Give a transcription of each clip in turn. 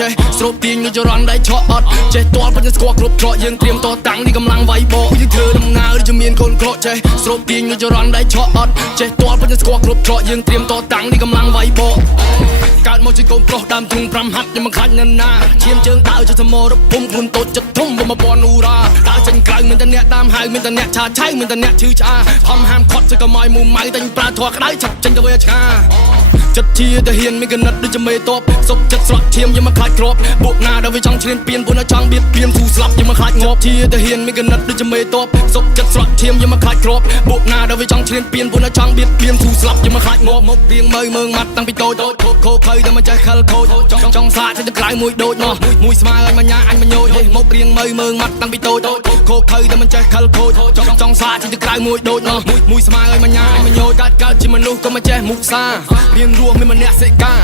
ចេះស្រូបទាញនៅចរន្តដៃឆក់អត់ចេះទាល់ពេញស្គាល់គ្រប់ច្រកយើងត្រៀមតតាំងនេះកម្លាំងវាយបកយើងធ្វើដំណើរដូចមានកូនក្រក់ចេះស្រូបទាញនៅចរន្តដៃឆក់អត់ចេះទាល់ពេញស្គាល់គ្រប់ច្រកយើងត្រៀមតតាំងនេះកម្លាំងវាយបកកើតមកជាកូនប្រុសដើមទ្រូង5ហាត់ខ្ញុំមិនខ្លាចណាស់ណាឈាមជើងដើរចសមរភូមិខ្លួនតូចចិត្តធំបំពន់អ៊ូរ៉ាដើរចេញក្រៅមានតែអ្នកតាមហៅមានតែអ្នកឆាឆៅមានតែអ្នកឈឺឆ្អាខំហាមខត់ទៅកុំឲ្យមូម៉ៅតែញប្រើធွာក្តៅឆាប់ចេញទៅវាឆ្ងាចិត្តជាទៅហ៊ានមានកណិតដូចជាមេតបសុកចិត្តស្រក់ឈាមយើងមិនខ្លាចគ្របពួកណាដែលវាចង់ឈ្លានពានពួកណាចង់បៀតបៀនស៊ូស្លាប់យើងមិនខ្លាចងាប់ជាទៅហ៊ានមានកណិតដូចជាមេតបសុកចិត្តស្រក់ឈាមយើងមិនខ្លាចគ្របពួកណាដែលវាចង់ឈ្លានពានពួកណាចង់បៀតបៀនស៊ូស្លាប់យើងមិនខ្លាចងាប់មករៀងមើងម៉ាត់តាំងពីតូចខូខើតែមិនចេះខិលខូចចង់សាកទៅក្រៅមួយដូចនោះមួយស្មើឲ្យមញ្ញាអញមញោចមករៀងមើងម៉ាត់តាំងពីតូចខូខើតែមិនចេះខិលខូចចង់សាកទៅក្រៅមួយដូចនោះមួយស្មើឲ្យមញ្ញាអញមញោចកើតជាមនុស្សក៏មិនចេះមុសារៀនរស់មានម្នាក់សិការ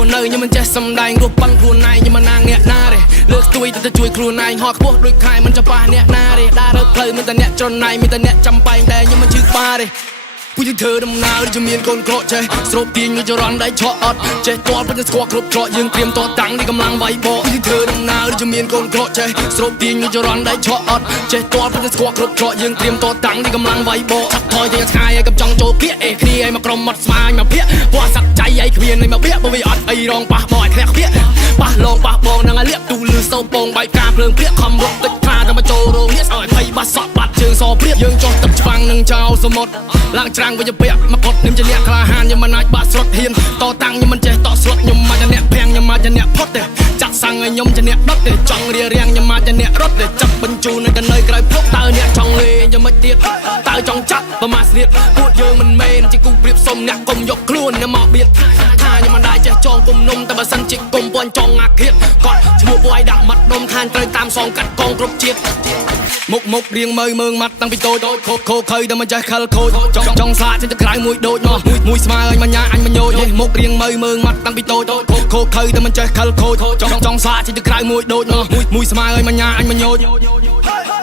ស់នៅខ្ញុំមិនចេះសំដែងរស់ប៉ឹងខ្លួនឯងខ្ញុំមិនណាងអ្នកណាទេលើកស្ទួយទៅជួយខ្លួនឯងហោះខ្ពស់ដូចខែមិនចាំប៉ះអ្នកណាទេដើររើផ្លូវមានតែអ្នកច្រណៃមានតែអ្នកចាំបែងតែខ្ញុំមិនជឿប៉ាទេពួកយើងធ្វើដំណើរដូចមានកូនក្រក់ចេះស្រូបទាញនៅចរន្តដៃឆក់អត់ចេះទាល់ពេញស្គាល់គ្រប់ច្រកយើងត្រៀមតតាំងនេះកម្លាំងវាយបកពួកយើងធ្វើដំណើរដូចមានកូនក្រក់ចេះស្រូបទាញនៅចរន្តដៃឆក់អត់ចេះទាល់ពេញស្គាល់គ្រប់ច្រកយើងត្រៀមតតាំងនេះកម្លាំងវាយបកឆាប់ថយទៅឆ្ងាយឲ្យកំចង់ចូលភៀកអេគ្នាឲ្យមកក្រុមមាត់ស្មាញមកភៀកពណ៌សាក់ចៃឲ្យគ្មានឲ្យមកភៀកបើវាអត់អីរងប៉ះបោឲ្យធ្លាក់ភៀកប៉ះលងប៉ះបងនឹងឲ្យលាកទូលឺសោពងបែកការភ្លើងភៀកខំរត់ទឹកខ្លាតែមកចូលរោងនេះឲ្យភ័យបាត់សក់បាត់ជើងសព្រៀបយើងចោះទឹកច្បាំងនឹងចោលសមុទ្រឡើងច្រាំងវិញពាក់មកកត់ខ្ញុំជាអ្នកក្លាហានខ្ញុំមិនអាចបាក់ស្រុតហ៊ានតតាំងខ្ញុំមិនចេះតស្រុតខ្ញុំមកជាអ្នកប្រាំងខ្ញុំមកជាអ្នកផុតទេចាក់សាំងឲ្យខ្ញុំជាអ្នកដុតទេចង់រៀបរៀងខ្ញុំមកជាអ្នករត់ទេចាប់បញ្ជូននៅកនៅក្រៅភពតើអ្នកចង់លេងយ៉ាងម៉េចទៀតតើចង់ចាក់ប្រមាថស្នៀតពួកយើងមិនមែនជាគូប្រៀបសុំអ្នកកុំយកខ្លួនអ្នកមកបៀតថាខ្ញុំមិនដែរចេះចងគុំនុំតែបើសិនជាគុំពាន់ចង់អាឃាតគាត់ឈ្មោះពួកឲ្យដាក់មាត់ដុំឋានត្រូវតាមសងកាត់កងគ្រប់ជាតិមុខរៀងមើងម៉ាត់តាំងពីតូចខូខើតែមិនចេះខិលខូចចង់សាកទៅក្រៅមួយដូចនោះមួយស្មើឲ្យមញ្ញាអញមញោចមុខរៀងមើងម៉ាត់តាំងពីតូចខូខើតែមិនចេះខិលខូចចង់សាកទៅក្រៅមួយដូចនោះមួយស្មើឲ្យមញ្ញាអញមញោច